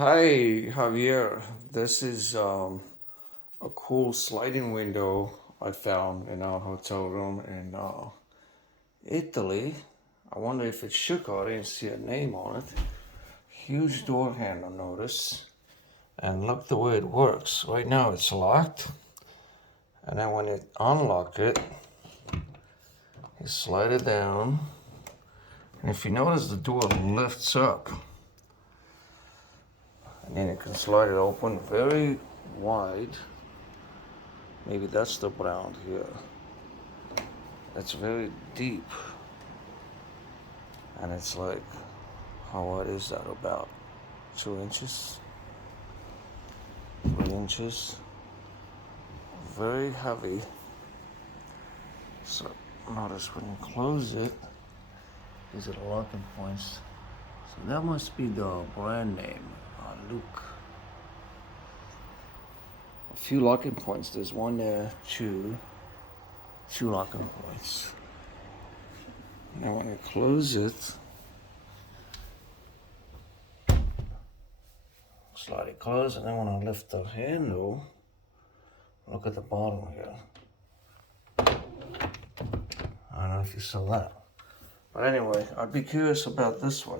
Hi, Javier. This is a cool sliding window I found in our hotel room in Italy. I wonder if it shook or I didn't see a name on it. Huge door handle notice. And look the way it works. Right now it's locked. And then when you unlock it, you slide it down. And if you notice, the door lifts up. And then you can slide it open very wide. Maybe that's the ground here. It's very deep. And it's like, how wide is that? About 2 inches? 3 inches? Very heavy. So notice when you close it, these are the locking points. So that must be the brand name, Luke. A few locking points. There's one there, two locking points. Now when I close it, slide it closed, and then when I lift the handle, look at the bottom here. I don't know if you saw that. But anyway, I'd be curious about this one.